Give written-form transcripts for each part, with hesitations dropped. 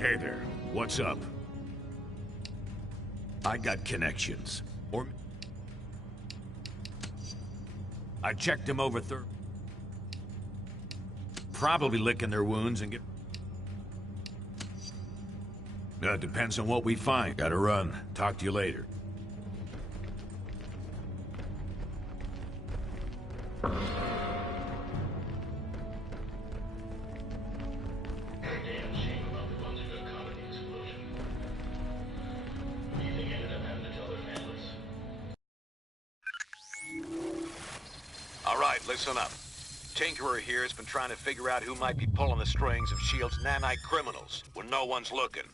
Hey there, what's up? I got connections. Or... I checked them over probably licking their wounds and get... depends on what we find. Gotta run. Talk to you later. Listen up. Tinkerer here has been trying to figure out who might be pulling the strings of S.H.I.E.L.D.'s nanite criminals when no one's looking.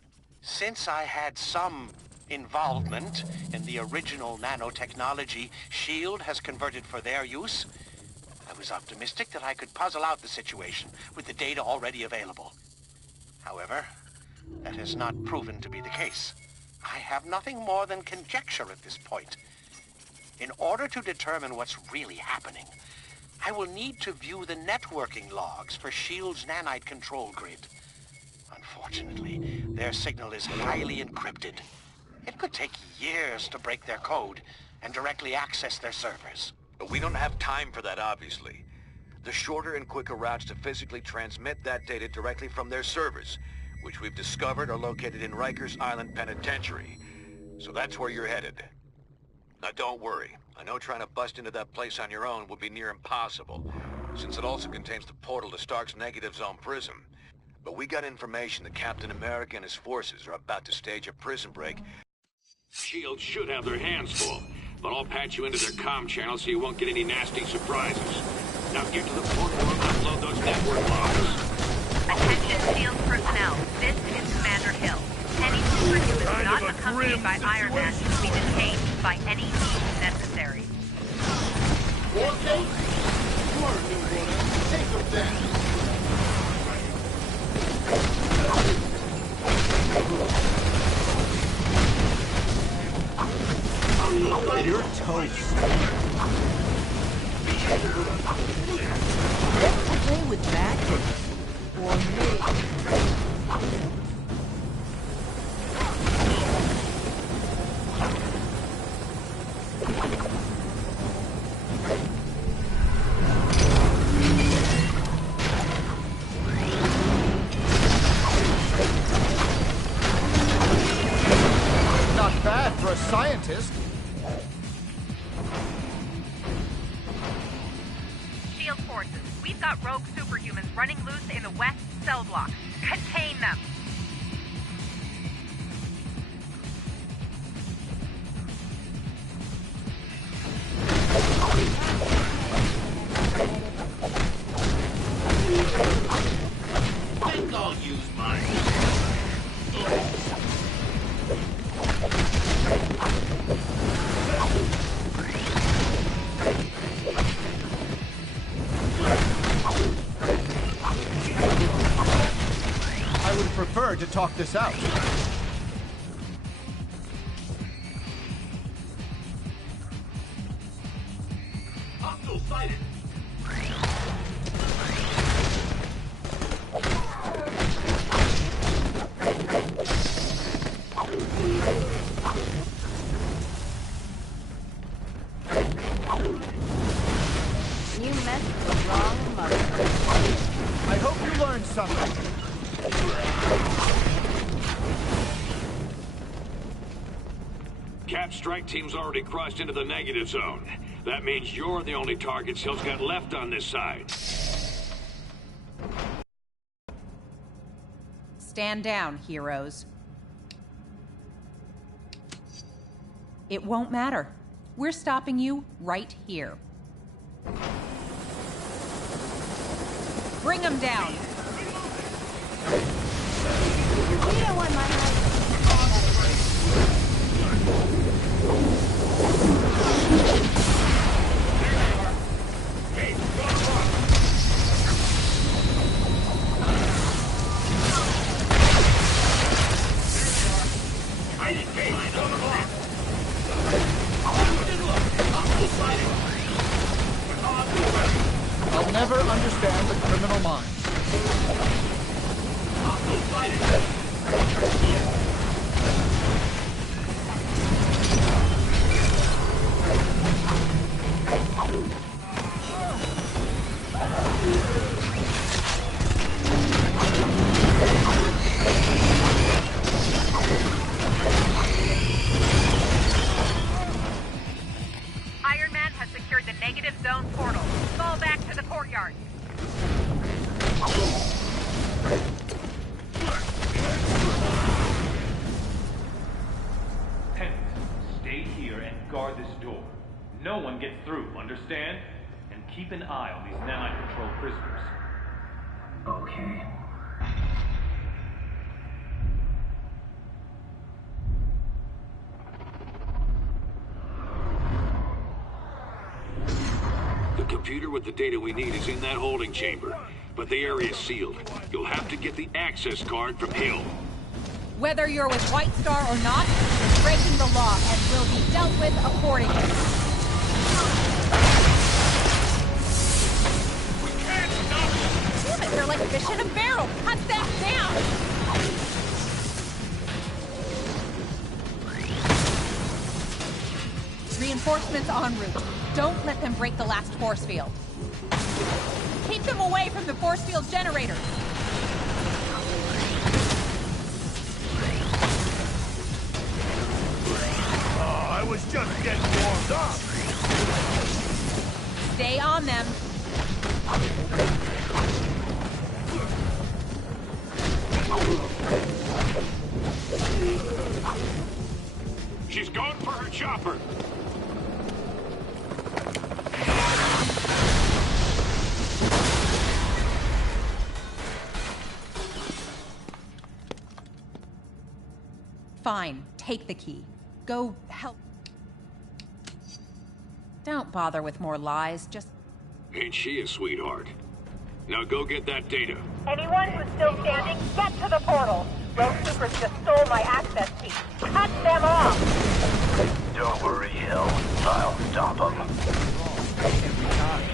Since I had some involvement in the original nanotechnology S.H.I.E.L.D. has converted for their use, I was optimistic that I could puzzle out the situation with the data already available. However, that has not proven to be the case. I have nothing more than conjecture at this point. In order to determine what's really happening, I will need to view the networking logs for S.H.I.E.L.D.'s nanite control grid. Unfortunately, their signal is highly encrypted. It could take years to break their code and directly access their servers. But we don't have time for that, obviously. The shorter and quicker routes to physically transmit that data directly from their servers, which we've discovered are located in Rikers Island Penitentiary. So that's where you're headed. Now don't worry. I know trying to bust into that place on your own would be near impossible, since it also contains the portal to Stark's negative zone prison. But we got information that Captain America and his forces are about to stage a prison break. S.H.I.E.L.D. should have their hands full, but I'll patch you into their comm channel so you won't get any nasty surprises. Now get to the portal and upload those network logs. Attention S.H.I.E.L.D. personnel, this is Commander Hill. Any superhuman not accompanied by Iron Man will be detained by any means necessary. Okay? You are a new one. Take them back. You're toast. Let's play with magic. Or me. Not bad for a scientist. S.H.I.E.L.D. forces, we've got rogue superhumans running loose in the west cell block. Contain them! I think I'll use mine. I would prefer to talk this out. Hostile sighted. You messed with the wrong mother. I hope you learned something. Cap strike team's already crossed into the negative zone. That means you're the only target S.H.I.E.L.D's got left on this side. Stand down, heroes. It won't matter. We're stopping you right here. Bring them down. You don't want my husband. I'll never understand the criminal mind. No one gets through, understand? And keep an eye on these nanite-controlled prisoners. Okay. The computer with the data we need is in that holding chamber, but the area is sealed. You'll have to get the access card from Hill. Whether you're with White Star or not, you're breaking the law and will be dealt with accordingly. We can't stop it! Damn it, they're like fish in a barrel! Cut that down! Reinforcements en route. Don't let them break the last force field. Keep them away from the force field generators! I was just getting warmed up. Stay on them. She's going for her chopper! Fine, take the key. Go help. Don't bother with more lies, just... Ain't she a sweetheart? Now go get that data. Anyone who's still standing, get to the portal. Rogue Troopers just stole my access key. Cut them off! Don't worry, Hill. I'll stop them. Every time.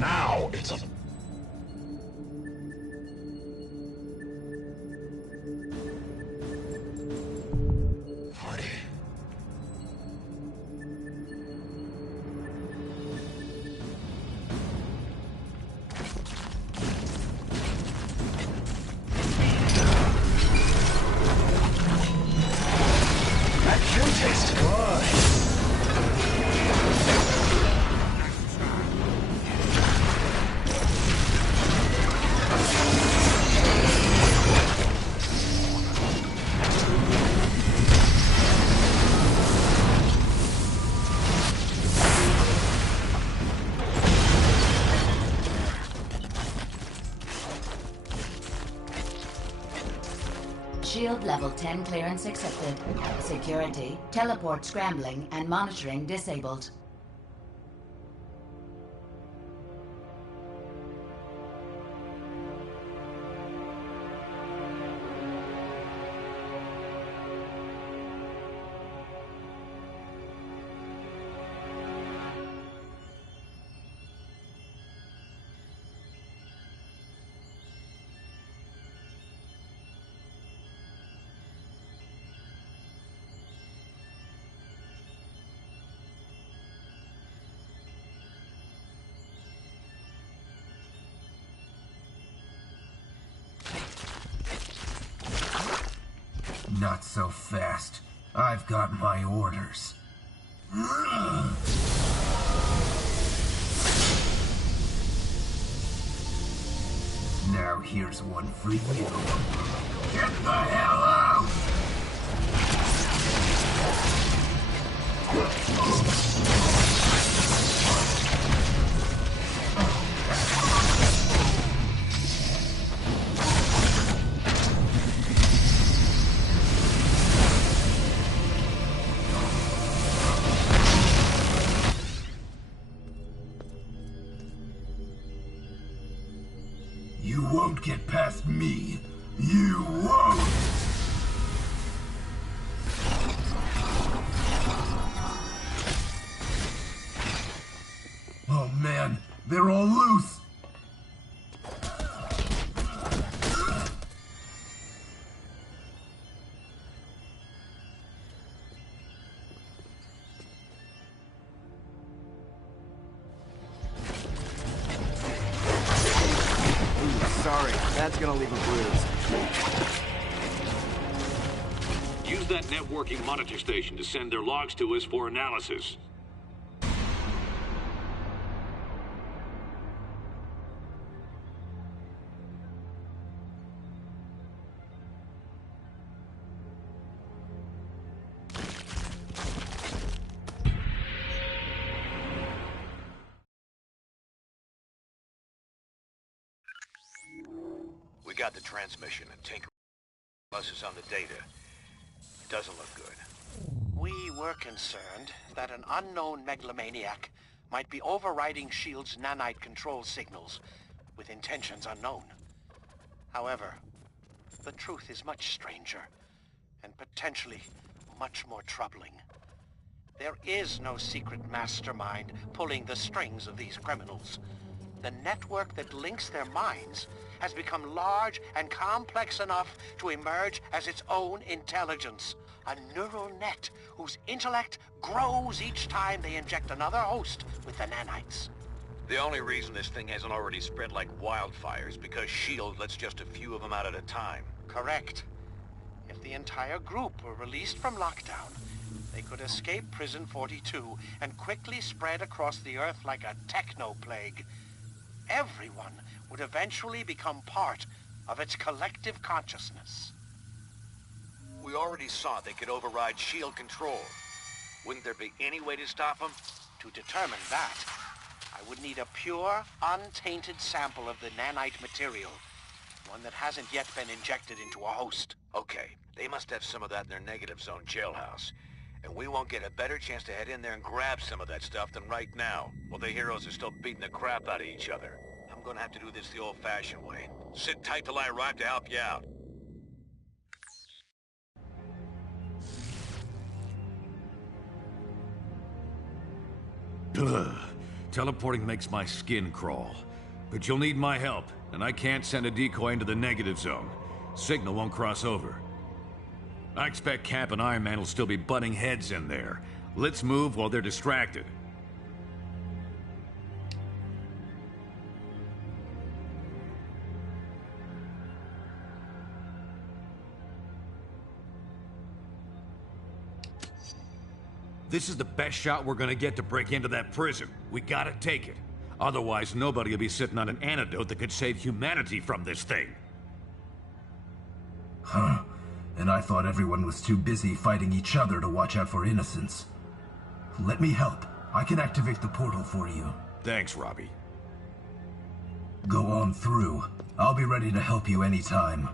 Now it's a... party. That should taste good. Shield level 10 clearance accepted. Security, teleport scrambling, and monitoring disabled. Not so fast. I've got my orders. Now here's one for you. Get the hell out! You won't get past me. You won't! Oh man, they're all loose! Sorry, that's gonna leave a bruise. Use that networking monitor station to send their logs to us for analysis. We got the transmission, and Tinker is on the data. It doesn't look good. We were concerned that an unknown megalomaniac might be overriding S.H.I.E.L.'s nanite control signals with intentions unknown. However, the truth is much stranger and potentially much more troubling. There is no secret mastermind pulling the strings of these criminals. The network that links their minds has become large and complex enough to emerge as its own intelligence. A neural net whose intellect grows each time they inject another host with the nanites. The only reason this thing hasn't already spread like wildfire is because S.H.I.E.L.D. lets just a few of them out at a time. Correct. If the entire group were released from lockdown, they could escape Prison 42 and quickly spread across the Earth like a techno-plague. Everyone would eventually become part of its collective consciousness. We already saw they could override S.H.I.E.L.D. control. Wouldn't there be any way to stop them? To determine that, I would need a pure, untainted sample of the nanite material. One that hasn't yet been injected into a host. Okay, they must have some of that in their negative zone jailhouse. And we won't get a better chance to head in there and grab some of that stuff than right now, while the heroes are still beating the crap out of each other. I'm gonna have to do this the old-fashioned way. Sit tight till I arrive to help you out. Ugh. Teleporting makes my skin crawl. But you'll need my help, and I can't send a decoy into the negative zone. Signal won't cross over. I expect Cap and Iron Man will still be butting heads in there. Let's move while they're distracted. This is the best shot we're gonna get to break into that prison. We gotta take it. Otherwise, nobody will be sitting on an antidote that could save humanity from this thing. Huh. And I thought everyone was too busy fighting each other to watch out for innocents. Let me help. I can activate the portal for you. Thanks, Robbie. Go on through. I'll be ready to help you anytime.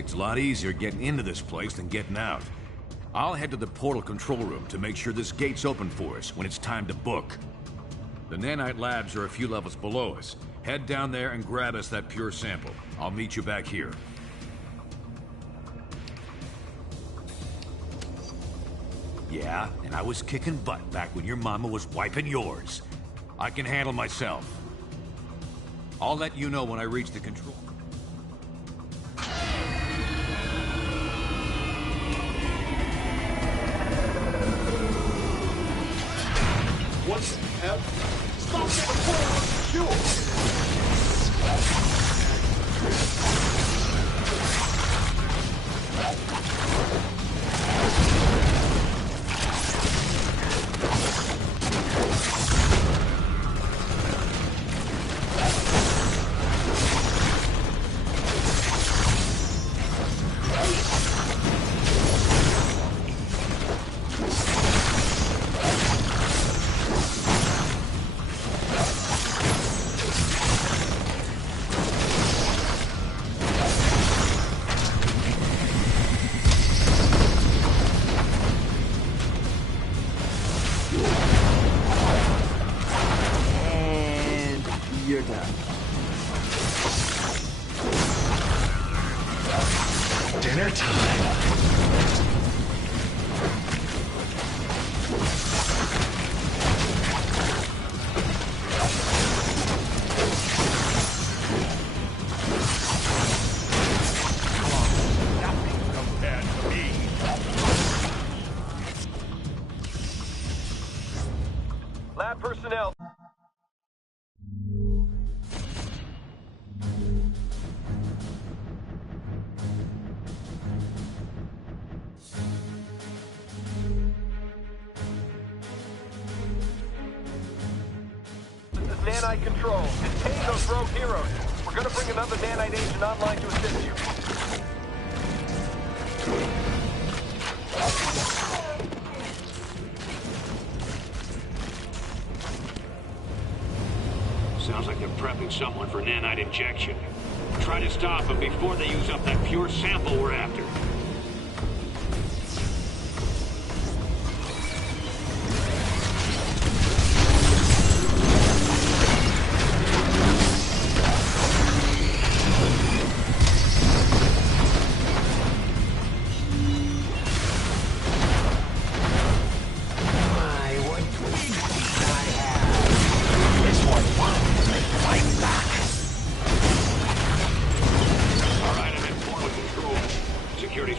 It's a lot easier getting into this place than getting out. I'll head to the portal control room to make sure this gate's open for us when it's time to book. The nanite labs are a few levels below us. Head down there and grab us that pure sample. I'll meet you back here. Yeah, and I was kicking butt back when your mama was wiping yours. I can handle myself. I'll let you know when I reach the control. What the hell? Stop getting the portal You're done. Dinner time. Lab personnel. Nanite Control. Detain those rogue heroes. We're gonna bring another Nanite agent online to assist you. Sounds like they're prepping someone for nanite injection. Try to stop them before they use up that pure sample we're after.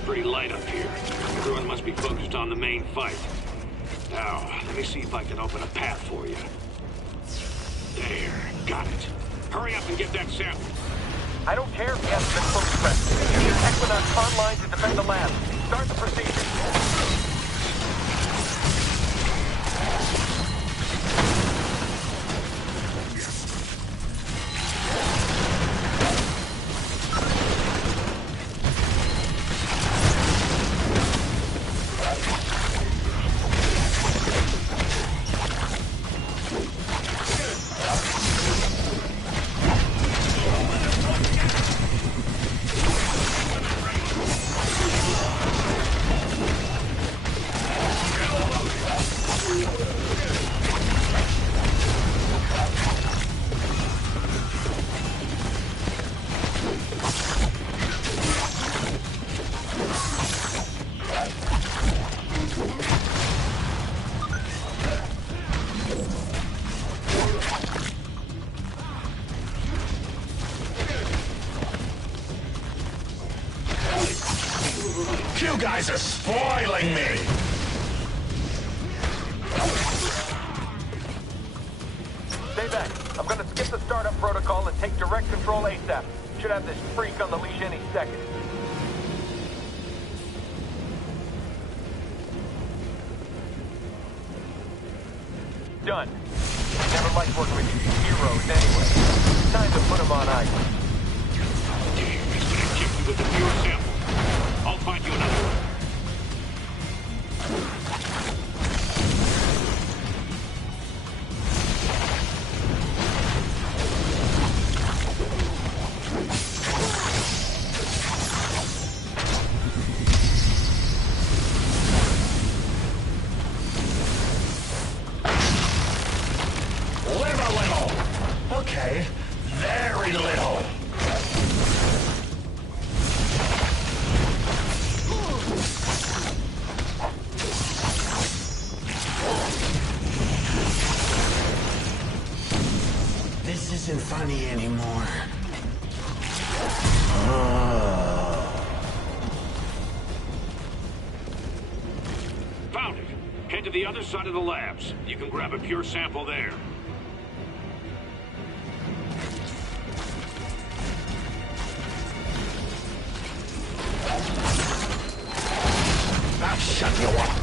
Pretty light up here. Everyone must be focused on the main fight. Now, let me see if I can open a path for you. There, got it. Hurry up and get that sample. I don't care if he hasn't been fully prepped. You need Equinox online to defend the lab. Start the procedure. You guys are spoiling me! Stay back. I'm gonna skip the startup protocol and take direct control ASAP. Should have this freak on the leash any second. Done. Never liked working with these heroes anyway. Time to put them on ice. He's gonna kick you with the pure sample. I'll find you another one. other side of the labs. You can grab a pure sample there. I'll shut you up.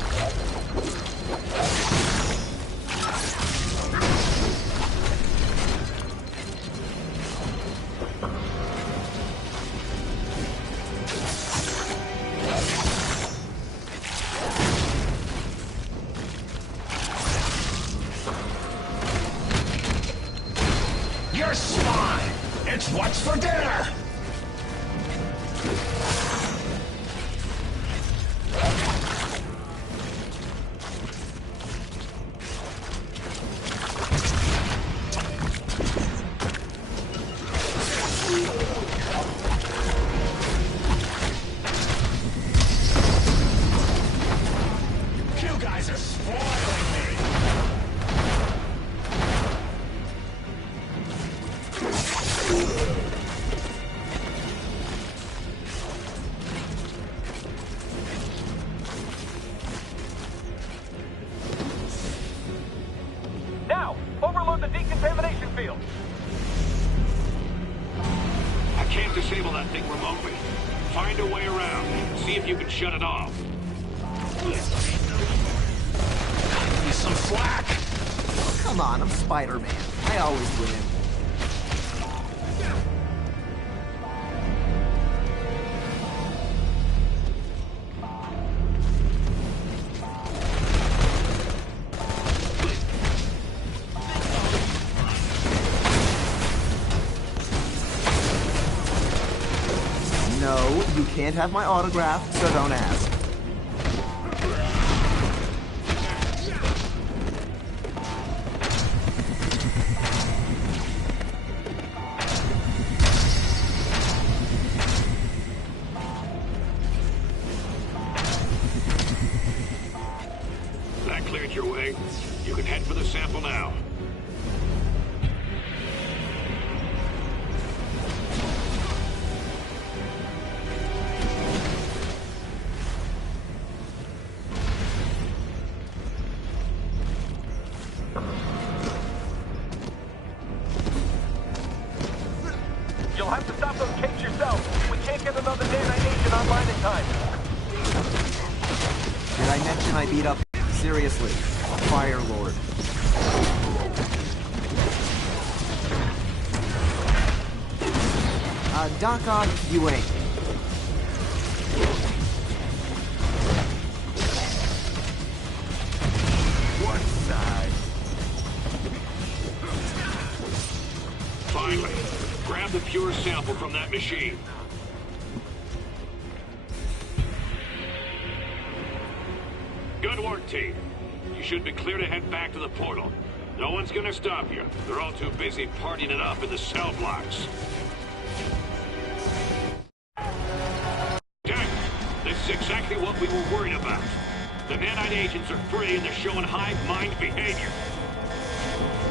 You're swine! It's what's for dinner! You guys are spoiling me! Now, overload the decontamination field. I can't disable that thing remotely. Find a way around. See if you can shut it off. Give me some slack! Come on, I'm Spider-Man. I always win. No, you can't have my autograph, so don't ask. That cleared your way. You can head for the sample now. You'll have to stop those capes yourself. We can't get another nanite agent online in time. Did I mention I beat up? Seriously, Fire Lord. Doc Ock, you ain't. One side. Finally, grab the pure sample from that machine. Good work, team. You should be clear to head back to the portal. No one's gonna stop you. They're all too busy partying it up in the cell blocks. Dang! This is exactly what we were worried about. The nanite agents are free and they're showing hive mind behavior.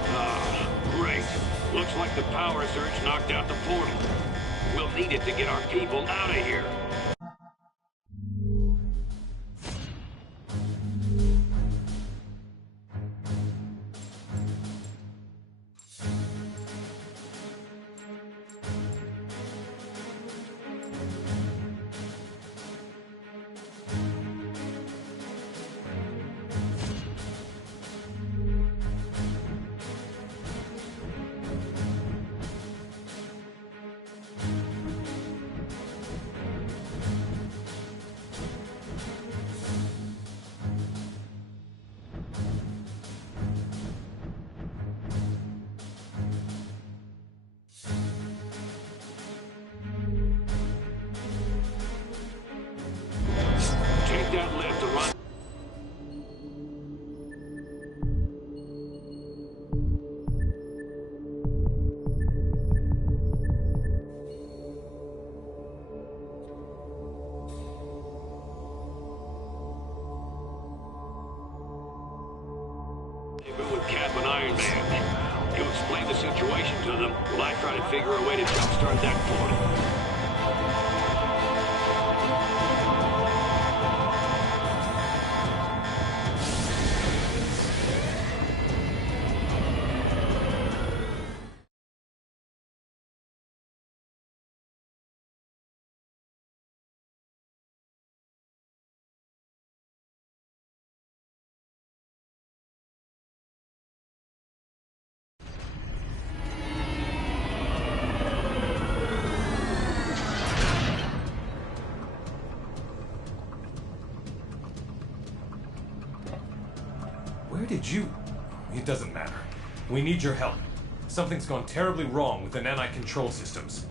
Ah, great. Looks like the power surge knocked out the portal. We'll need it to get our people out of here. Take that lift and run. With Cap and Iron Man. You explain the situation to them while I try to figure a way to jumpstart that portal. did you... It doesn't matter. We need your help. Something's gone terribly wrong with the nanite control systems.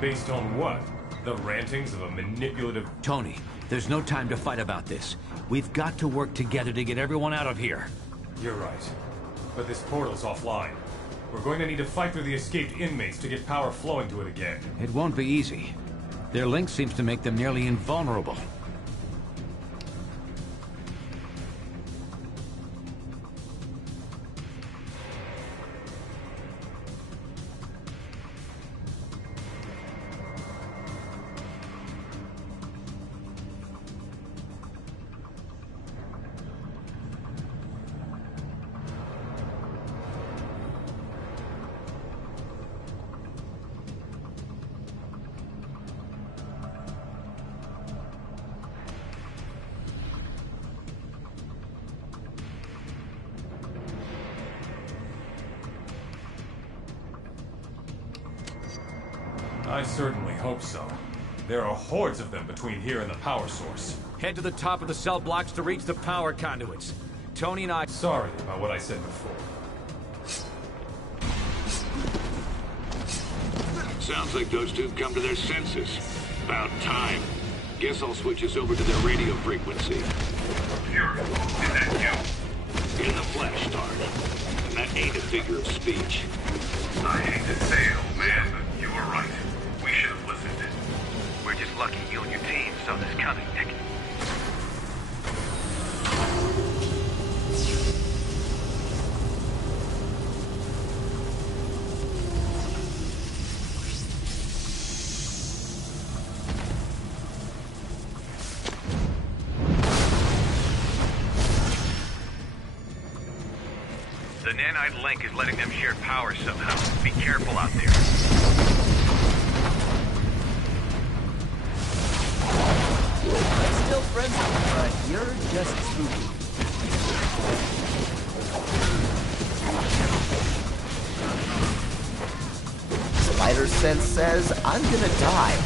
Based on what? The rantings of a manipulative... Tony, there's no time to fight about this. We've got to work together to get everyone out of here. You're right. But this portal's offline. We're going to need to fight through the escaped inmates to get power flowing to it again. It won't be easy. Their link seems to make them nearly invulnerable. I certainly hope so. There are hordes of them between here and the power source. Head to the top of the cell blocks to reach the power conduits. Tony and I... Sorry about what I said before. Sounds like those two come to their senses. About time. Guess I'll switch us over to their radio frequency. Fury, is that you? In the flesh, Stark. And that ain't a figure of speech. I hate to say it, old man, but you were right. We should have listened. We're just lucky you and your team saw this coming, Nick. The nanite link is letting them share power somehow. Be careful out there. I'm still friendly, but you're just spooky. Spider sense says I'm gonna die.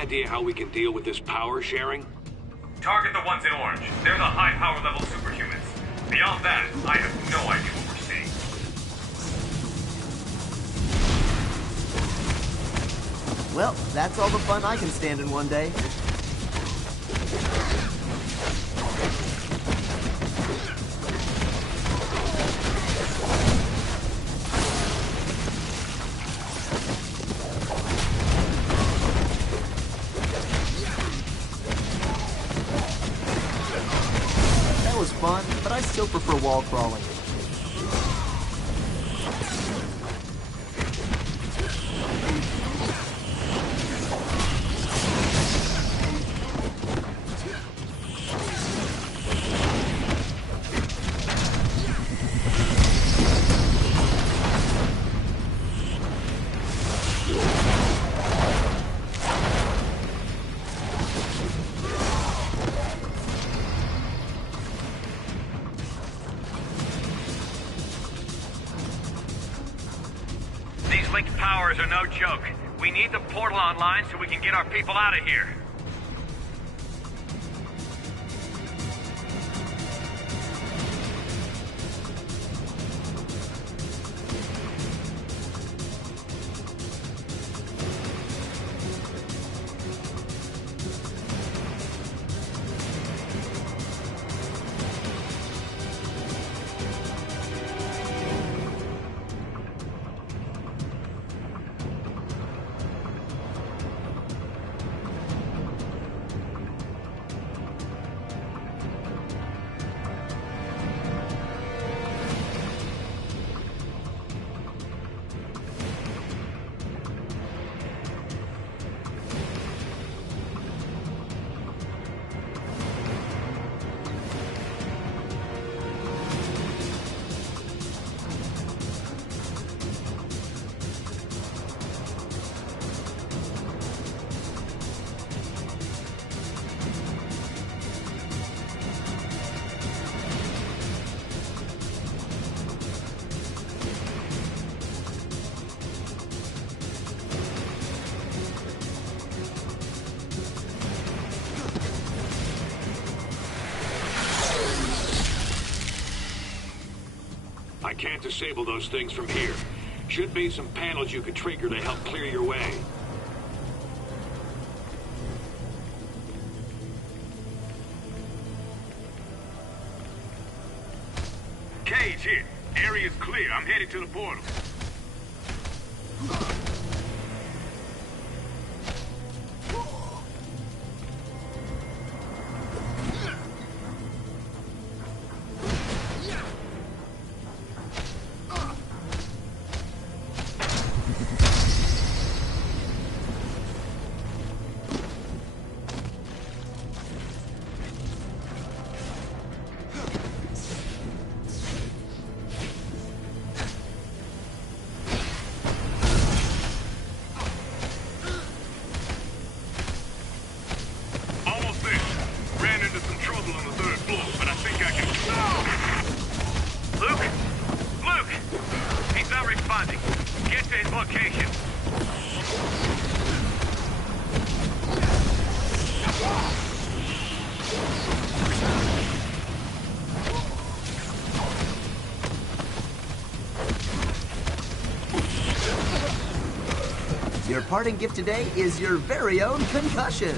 Idea how we can deal with this power sharing? Target the ones in orange. They're the high power level superhumans. Beyond that, I have no idea what we're seeing. Well, that's all the fun I can stand in one day. Fun, but I still prefer wall crawling. Linked powers are no joke. We need the portal online so we can get our people out of here. can't disable those things from here. Should be some panels you could trigger to help clear your way. Cage hit. Area's clear. I'm headed to the portal. Your parting gift today is your very own concussion.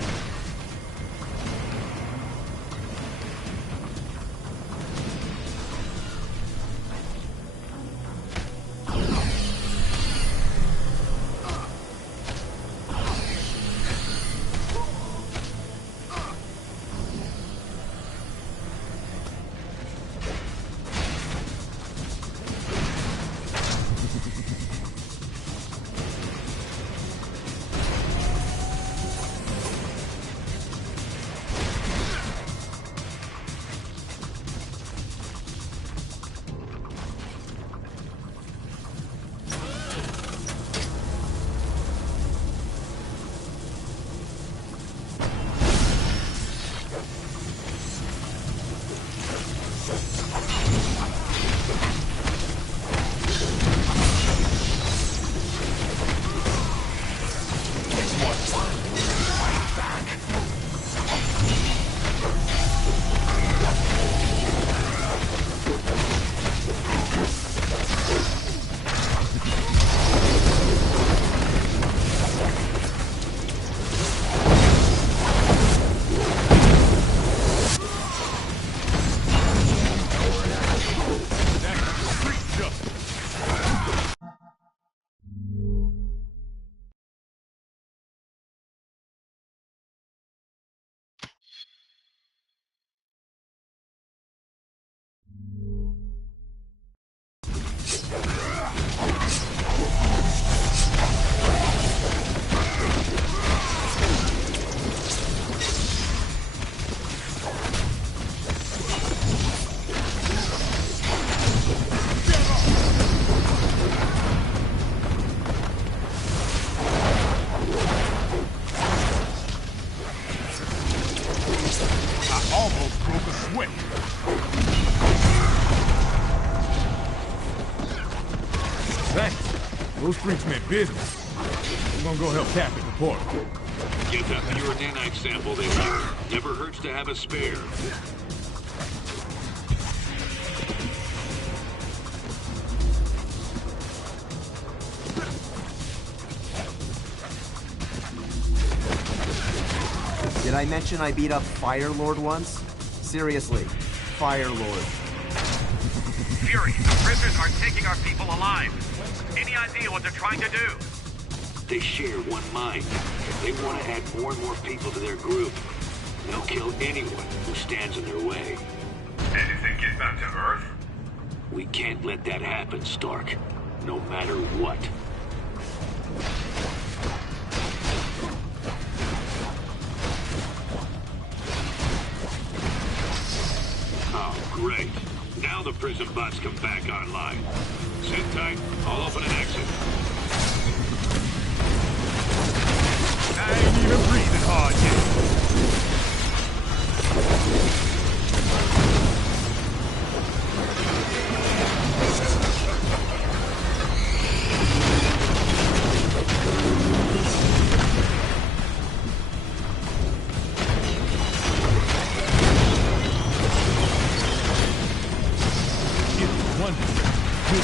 Those freaks meant business. I'm gonna go help Cap at the portal. Get that pure nanite sample they want. Never hurts to have a spare. Did I mention I beat up Fire Lord once? Seriously, Fire Lord. Fury, the prisoners are taking our people alive. Any idea what they're trying to do? They share one mind. They want to add more and more people to their group. They'll kill anyone who stands in their way. And if they get back to Earth? We can't let that happen, Stark. No matter what. Oh, great. Now the prison bots come back online. Sit tight. I'll open an exit. I ain't even breathing hard yet. Good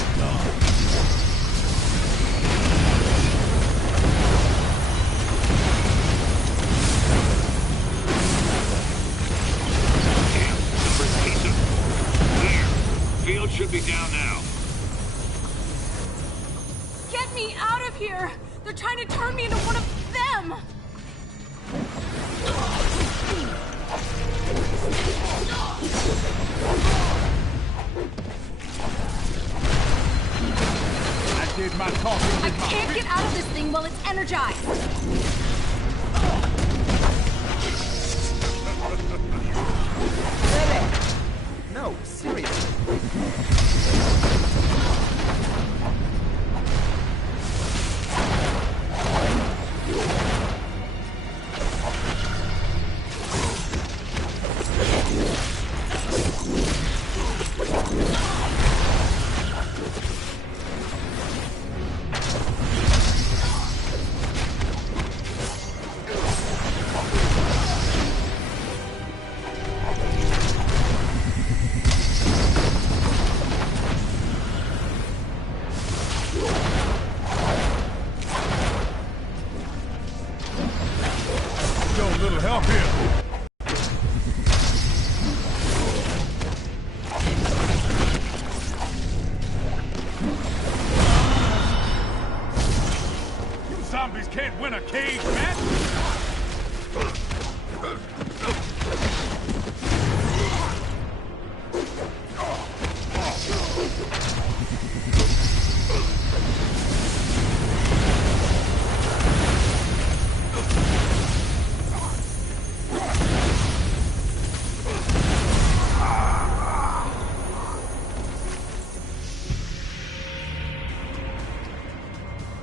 while it's energized! No, seriously.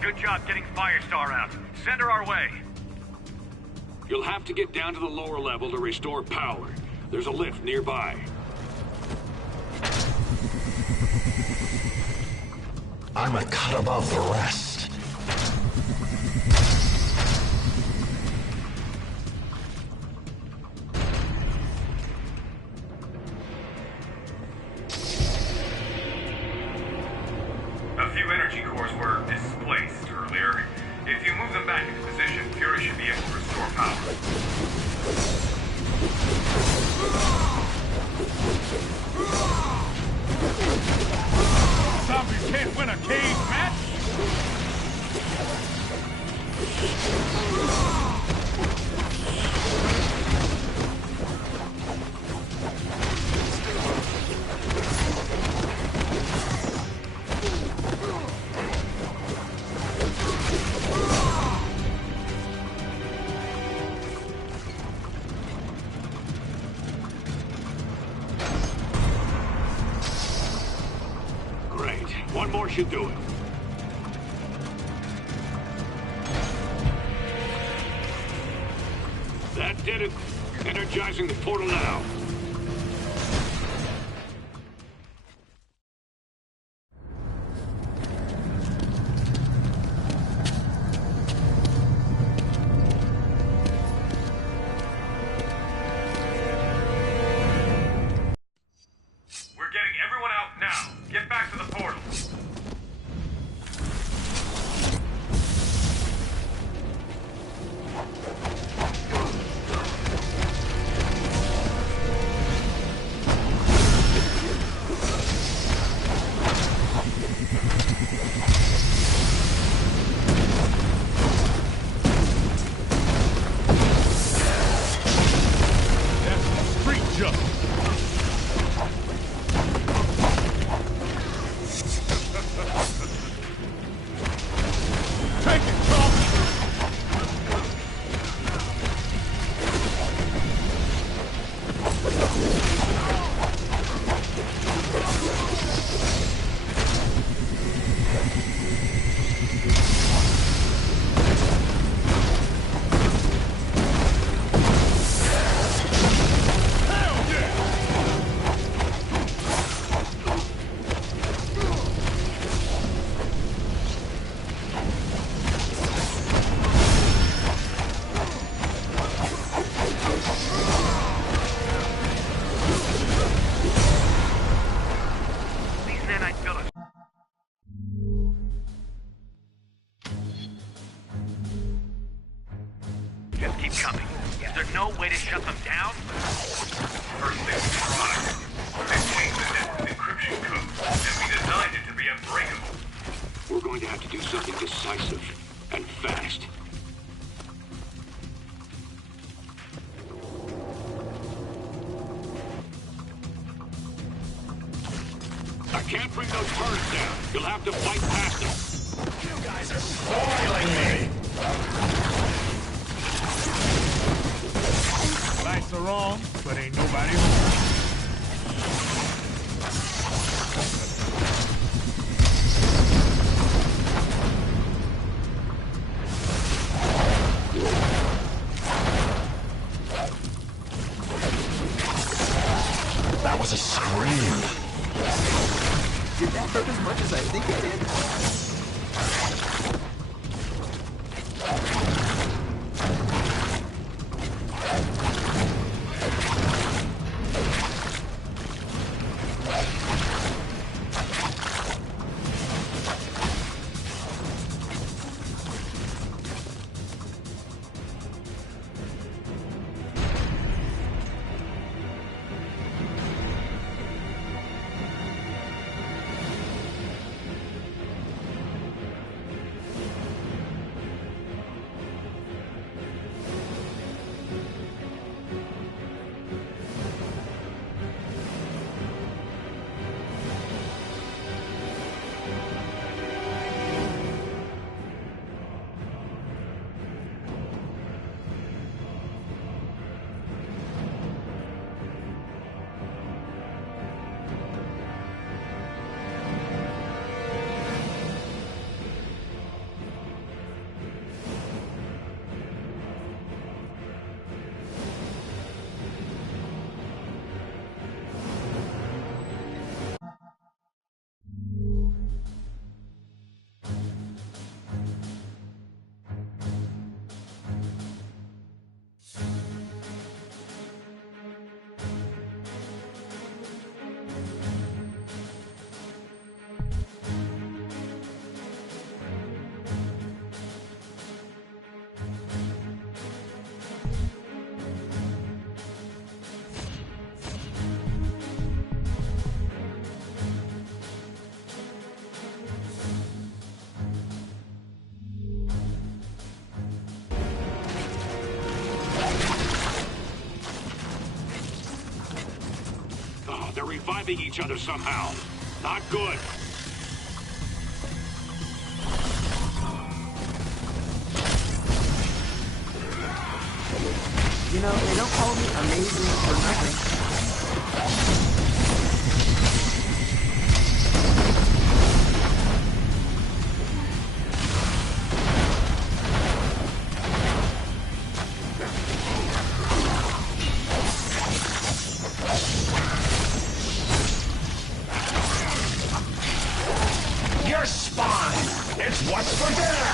Good job getting Firestar out. Send her our way. You'll have to get down to the lower level to restore power. There's a lift nearby. I'm a cut above the rest. A few energy cores were displaced earlier. If you move them back into position, Fury should be able to restore power. Zombies can't win a cage match! One more should do it. That did it. Energizing the portal now. We're getting everyone out now. Get back to the portal. Just keep coming. Is there no way to shut them down? First thing we tried. They changed the network encryption code, and we designed it to be unbreakable. We're going to have to do something decisive and fast. I can't bring those turrets down. You'll have to fight past them. You guys are foiling me! Lights are on, but ain't nobody home. That was a scream. Did that hurt as much as I think it did? They're reviving each other somehow. Not good. You know, they don't call me amazing for nothing. Your spine! It's what's for dinner!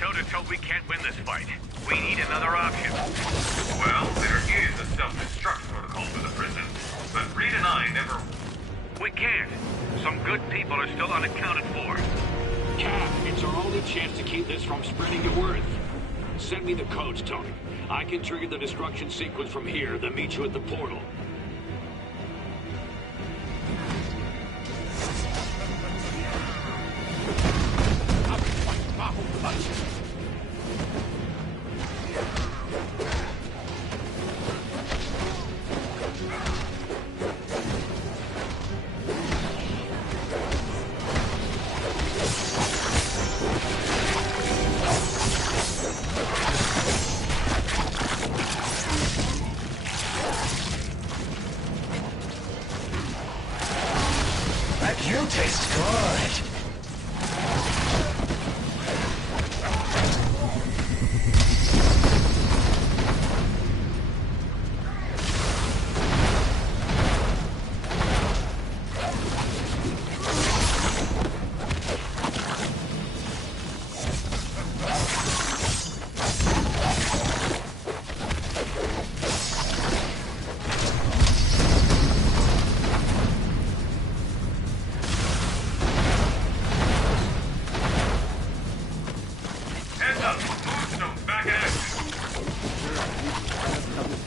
Toe-to-toe, we can't win this fight. We need another option. Well, there is a self-destruct protocol for the prison, but Reed and I never... We can't. Some good people are still unaccounted for. Cap, it's our only chance to keep this from spreading to Earth. Send me the codes, Tony. I can trigger the destruction sequence from here, then meet you at the portal. You taste good.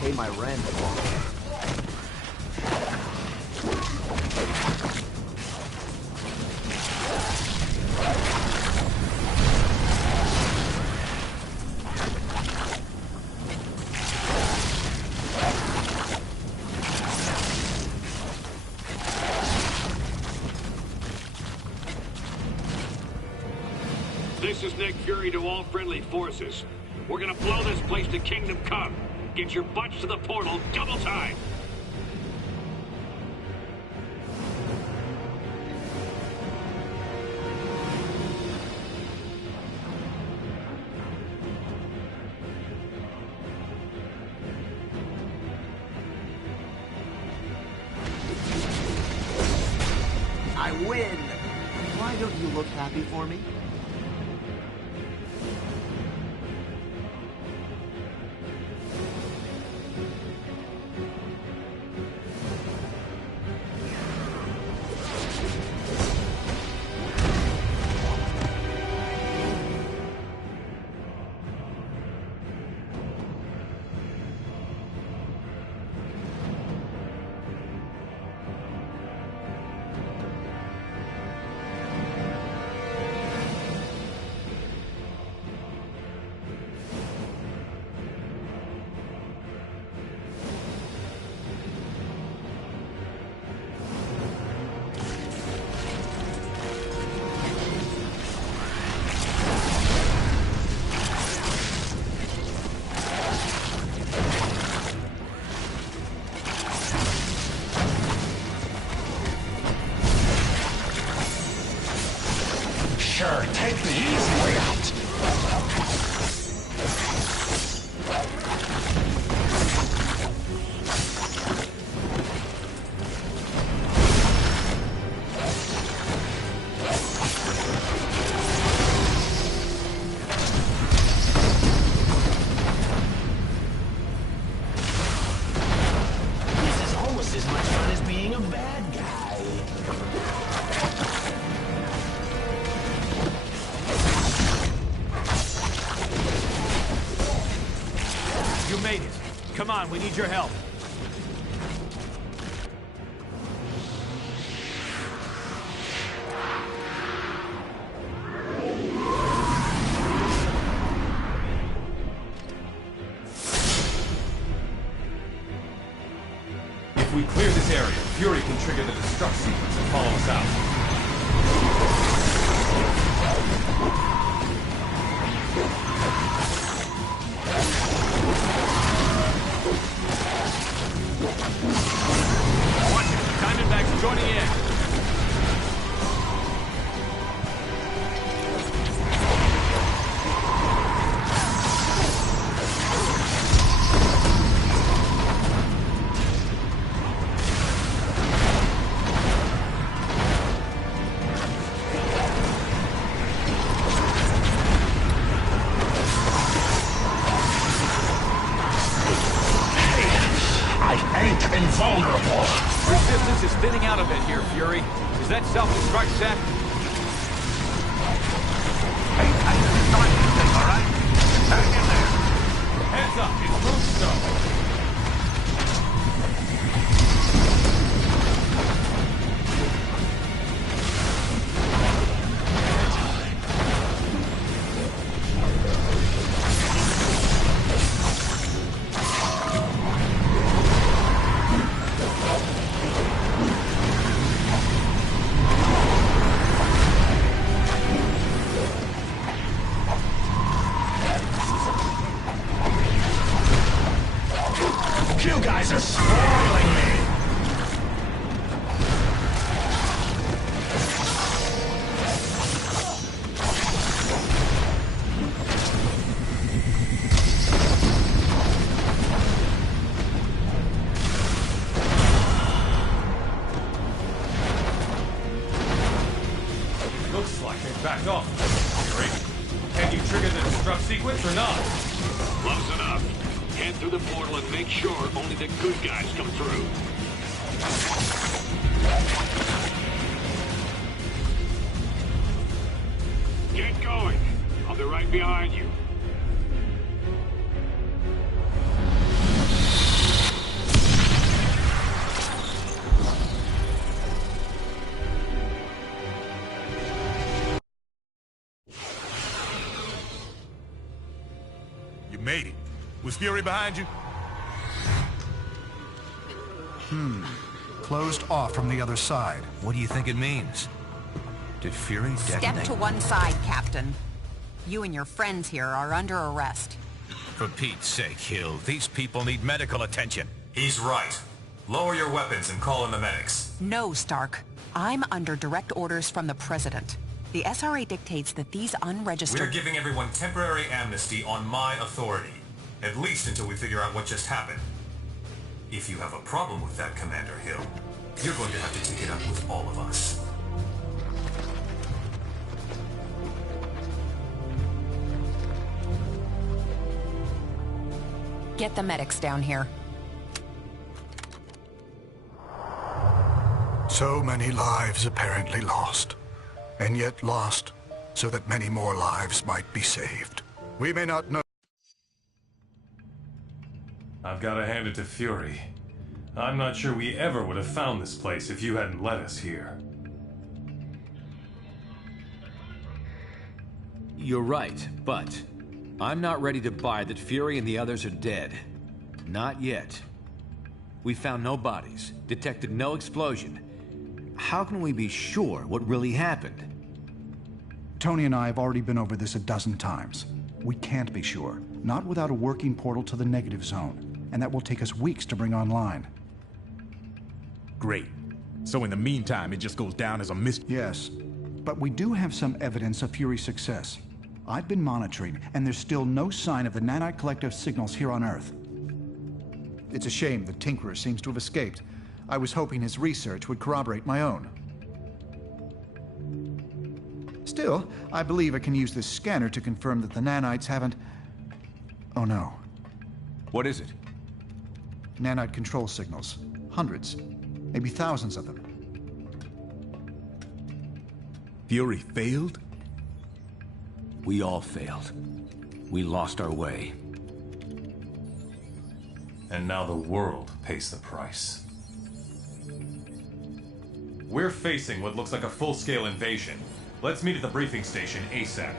Pay my rent. This is Nick Fury to all friendly forces. We're gonna blow this place to Kingdom Come. Get your butts to the portal, double time! I win! Why don't you look happy for me? Sure, take the easy way out. This is almost as much fun as being a bad guy. You made it. Come on, we need your help. If we clear this area, Fury can trigger the destruct sequence and follow us out. Watch it. Diamondback's joining in. Invulnerable. Resistance is thinning out a bit here, Fury. Is that self-destruct set? Hey, I designed this thing, all right? Hang in there. Hands up, it's Moonstone. You guys are spoiling me! Looks like they've backed off. Fury, can you trigger the destruct sequence or not? Close enough. Head through the portal and make sure only the good guys come through. Get going. I'll be right behind you. You made it. Was Fury behind you? Closed off from the other side. What do you think it means? Did Fury detonate? Step to one side, Captain. You and your friends here are under arrest. For Pete's sake, Hill, these people need medical attention. He's right. Lower your weapons and call in the medics. No, Stark. I'm under direct orders from the President. The SRA dictates that these unregistered... We're giving everyone temporary amnesty on my authority. At least until we figure out what just happened. If you have a problem with that, Commander Hill, you're going to have to take it up with all of us. Get the medics down here. So many lives apparently lost. And yet lost so that many more lives might be saved. We may not know... I've got to hand it to Fury. I'm not sure we ever would have found this place if you hadn't led us here. You're right, but I'm not ready to buy that Fury and the others are dead. Not yet. We found no bodies, detected no explosion. How can we be sure what really happened? Tony and I have already been over this a dozen times. We can't be sure. Not without a working portal to the negative zone. And that will take us weeks to bring online. Great. So in the meantime, it just goes down as a mystery. Yes. But we do have some evidence of Fury's success. I've been monitoring, and there's still no sign of the nanite collective signals here on Earth. It's a shame the Tinkerer seems to have escaped. I was hoping his research would corroborate my own. Still, I believe I can use this scanner to confirm that the nanites haven't... Oh no. What is it? Nanite control signals. Hundreds. Maybe thousands of them. Fury failed? We all failed. We lost our way. And now the world pays the price. We're facing what looks like a full-scale invasion. Let's meet at the briefing station ASAP.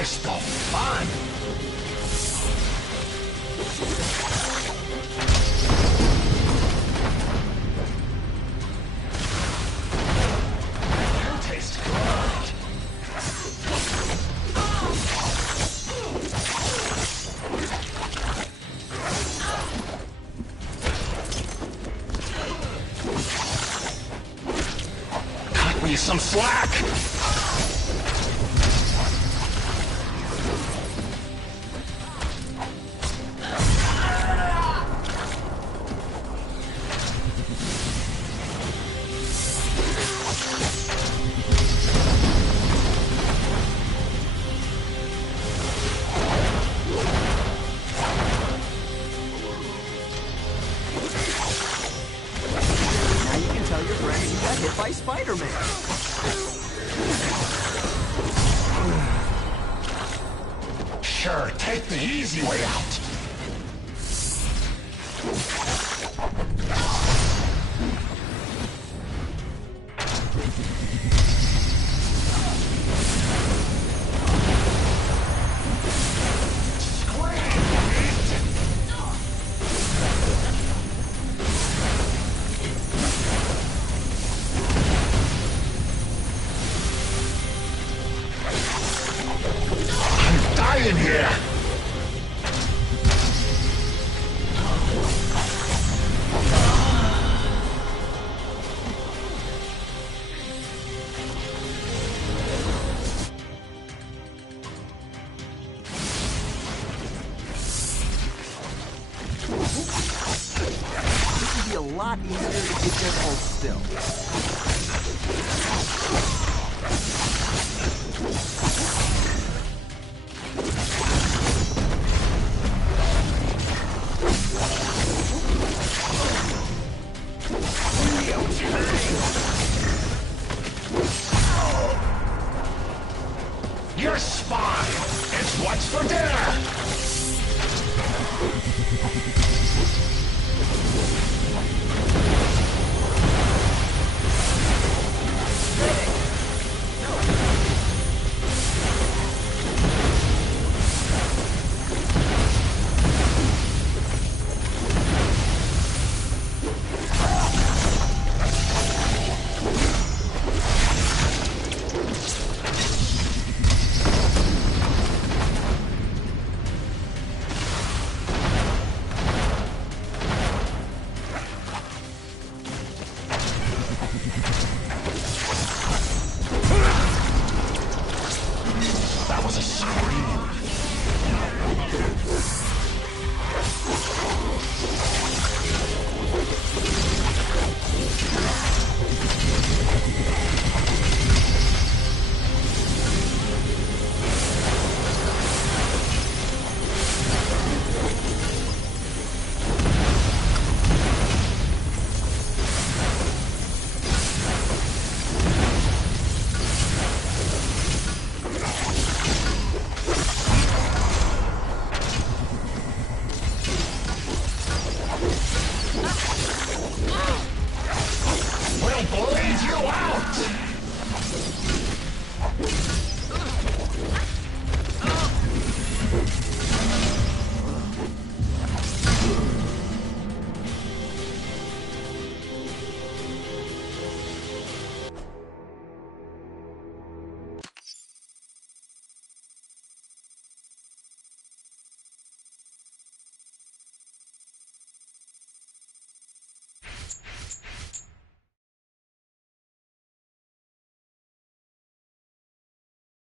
twice the fun. It'll taste good. Cut me some slack. Now you can tell your friends you got hit by Spider-Man. Sure, take the easy way out. I'm dying here. This would be a lot easier to get there hold still. Your spine. It's what's for dinner.